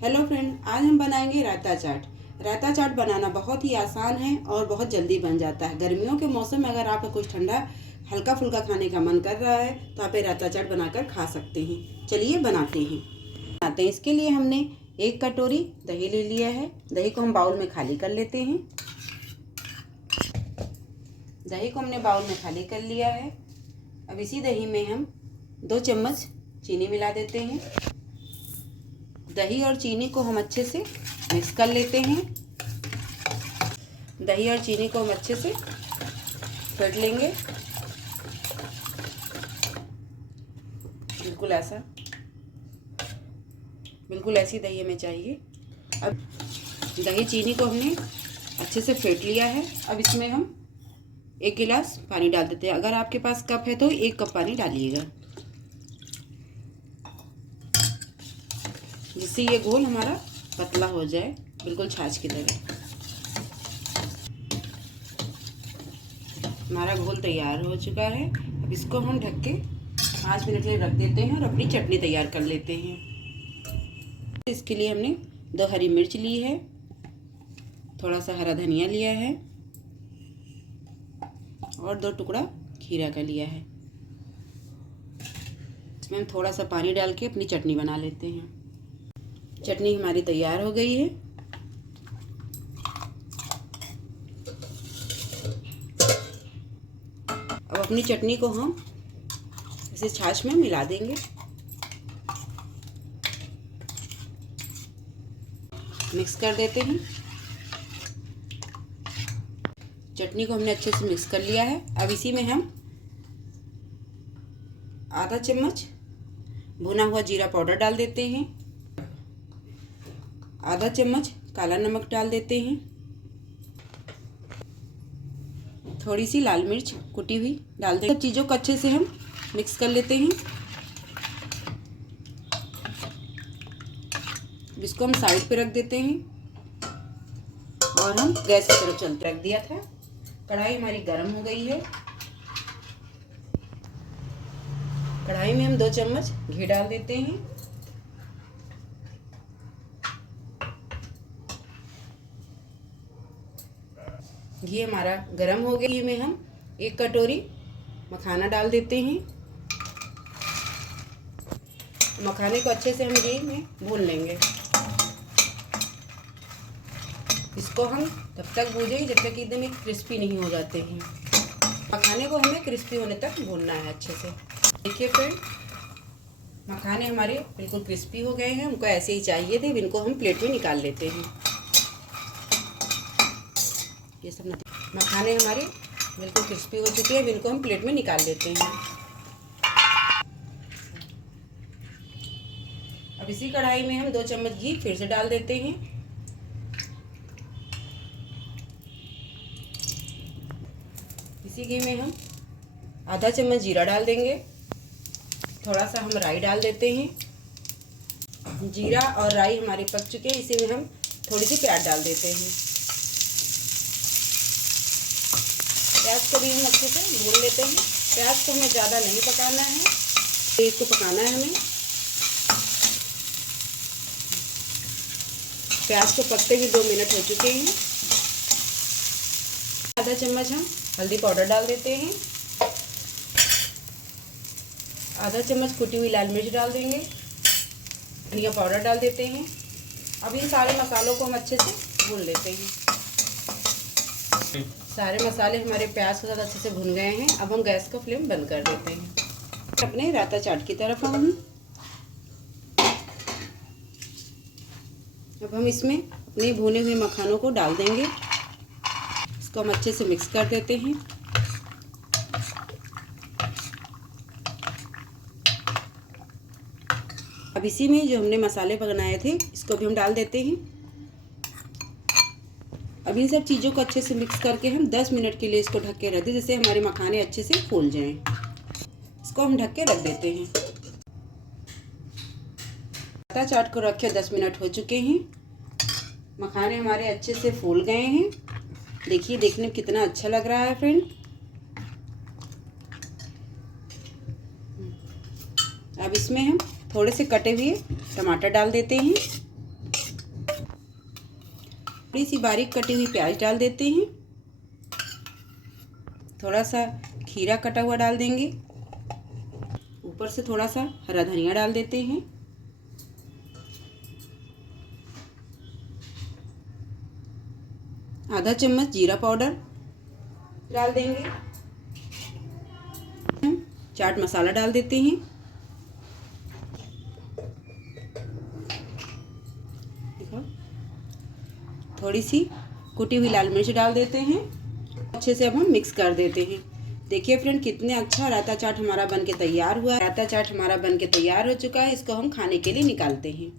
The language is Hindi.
हेलो फ्रेंड, आज हम बनाएंगे रायता चाट। रायता चाट बनाना बहुत ही आसान है और बहुत जल्दी बन जाता है। गर्मियों के मौसम में अगर आपका कुछ ठंडा हल्का फुल्का खाने का मन कर रहा है तो आप ये रायता चाट बनाकर खा सकते हैं। चलिए बनाते हैं। इसके लिए हमने 1 कटोरी दही ले लिया है। दही को हम बाउल में खाली कर लेते हैं। दही को हमने बाउल में खाली कर लिया है। अब इसी दही में हम 2 चम्मच चीनी मिला देते हैं। दही और चीनी को हम अच्छे से मिक्स कर लेते हैं। दही और चीनी को हम अच्छे से फेंट लेंगे, बिल्कुल ऐसी दही हमें चाहिए। अब दही चीनी को हमने अच्छे से फेंट लिया है। अब इसमें हम 1 गिलास पानी डाल देते हैं। अगर आपके पास कप है तो 1 कप पानी डालिएगा, जिससे ये घोल हमारा पतला हो जाए, बिल्कुल छाछ की तरह। हमारा घोल तैयार हो चुका है। अब इसको हम ढक के 5 मिनट के लिए रख देते हैं और अपनी चटनी तैयार कर लेते हैं। इसके लिए हमने 2 हरी मिर्च ली है, थोड़ा सा हरा धनिया लिया है और 2 टुकड़ा खीरा का लिया है। इसमें हम थोड़ा सा पानी डाल के अपनी चटनी बना लेते हैं। चटनी हमारी तैयार हो गई है। अब अपनी चटनी को हम इसे छाछ में मिला देंगे। मिक्स कर देते हैं। चटनी को हमने अच्छे से मिक्स कर लिया है। अब इसी में हम आधा चम्मच भुना हुआ जीरा पाउडर डाल देते हैं। आधा चम्मच काला नमक डाल देते हैं। थोड़ी सी लाल मिर्च कुटी हुई डाल देंगे। सब चीज़ों को अच्छे से हम मिक्स कर लेते हैं। इसको हम साइड पे रख देते हैं और हम गैस की तरफ चलते रख दिया था। कढ़ाई हमारी गर्म हो गई है। कढ़ाई में हम 2 चम्मच घी डाल देते हैं। घी हमारा गरम हो गया। घी में हम 1 कटोरी मखाना डाल देते हैं। मखाने को अच्छे से हम घी में भून लेंगे। इसको हम तब तक भूनेंगे जब तक एकदम क्रिस्पी नहीं हो जाते हैं। मखाने को हमें क्रिस्पी होने तक भूनना है अच्छे से। देखिए फ्रेंड, मखाने हमारे बिल्कुल क्रिस्पी हो गए हैं। उनको ऐसे ही चाहिए थे। इनको हम प्लेट में निकाल लेते हैं। ये सब मखाने हमारे बिल्कुल क्रिस्पी हो चुके हैं। इनको हम प्लेट में निकाल लेते हैं। अब इसी कढ़ाई में हम 2 चम्मच घी फिर से डाल देते हैं। इसी घी में हम आधा चम्मच जीरा डाल देंगे। थोड़ा सा हम राई डाल देते हैं। जीरा और राई हमारे पक चुके हैं। इसी में हम थोड़ी सी प्याज डाल देते हैं। प्याज को भी हम अच्छे से भून लेते हैं। प्याज को हमें ज़्यादा नहीं पकाना है, इसको पकाना है हमें। प्याज को पकते हुए 2 मिनट हो चुके हैं। आधा चम्मच हम हल्दी पाउडर डाल देते हैं। आधा चम्मच कुटी हुई लाल मिर्च डाल देंगे। धनिया पाउडर डाल देते हैं। अब इन सारे मसालों को हम अच्छे से भून लेते हैं। सारे मसाले हमारे प्याज के साथ अच्छे से भुन गए हैं। अब हम गैस का फ्लेम बंद कर देते हैं। अपने रायता चाट की तरफ अब हम इसमें अपने भुने हुए मखानों को डाल देंगे। इसको हम अच्छे से मिक्स कर देते हैं। अब इसी में जो हमने मसाले बनाए थे इसको भी हम डाल देते हैं। अब इन सब चीज़ों को अच्छे से मिक्स करके हम 10 मिनट के लिए इसको ढक के रख दें, जिससे हमारे मखाने अच्छे से फूल जाएं। इसको हम ढक के रख देते हैं। रायता चाट को रखे 10 मिनट हो चुके हैं। मखाने हमारे अच्छे से फूल गए हैं। देखिए, देखने में कितना अच्छा लग रहा है फ्रेंड। अब इसमें हम थोड़े से कटे हुए टमाटर डाल देते हैं। थोड़ी सी बारीक कटी हुई प्याज डाल देते हैं। थोड़ा सा खीरा कटा हुआ डाल देंगे। ऊपर से थोड़ा सा हरा धनिया डाल देते हैं। आधा चम्मच जीरा पाउडर डाल देंगे। चाट मसाला डाल देते हैं। देखो, थोड़ी सी कुटी हुई लाल मिर्च डाल देते हैं। अच्छे से अब हम मिक्स कर देते हैं। देखिए फ्रेंड, कितने अच्छा रायता चाट हमारा बनके तैयार हुआ है। रायता चाट हमारा बनके तैयार हो चुका है। इसको हम खाने के लिए निकालते हैं।